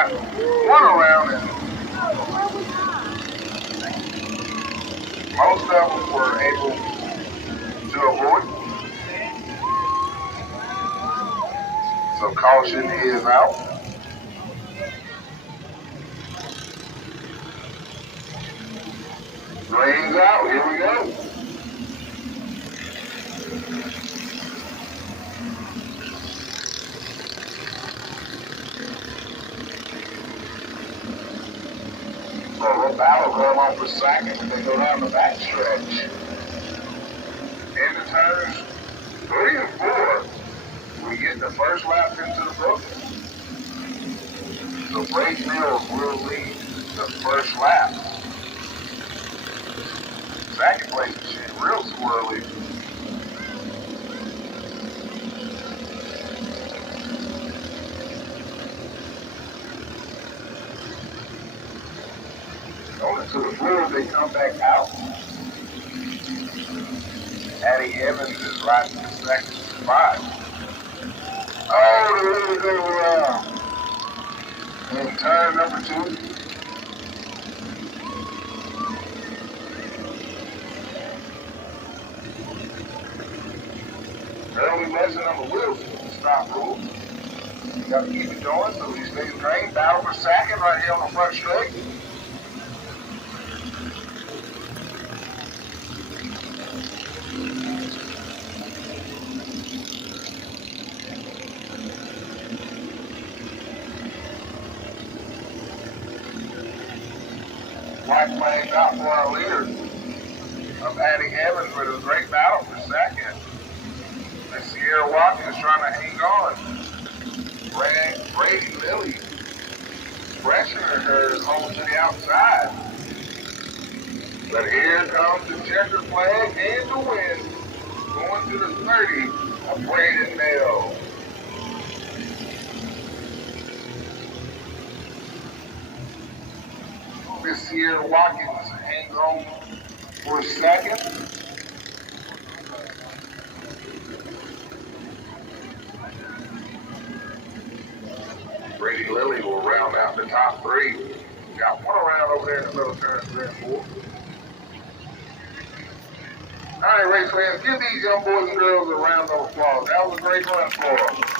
got one around and most of them were able to avoid. So caution is out. Rain's out, here we go. So the battle come on for second and they go down the back stretch. Into turns 3 and 4, we get the first lap into the book. So Brady Mills will lead the first lap. Second place machine, real swirly. Going to the floor, they come back out. Addie Evans is riding the second spot. Oh, the leader go around. In turn number 2. Early lesson on the wheel stop rule. You got to keep it going so he stays green. Battle for second right here on the front straight. White flag out for our leader of Addie Evans with a great battle for second. And Sierra Watkins trying to hang on. Brady Lilly pressuring her home to the outside. But here comes the checker flag and the win. Going to the 30 of Braden Nail. This Sierra Watkins hangs on for second. Brady Lilly will round out the top 3. Got one around over there in the middle turn 3 and 4. All right, race fans, give these young boys and girls a round of applause. That was a great run for them.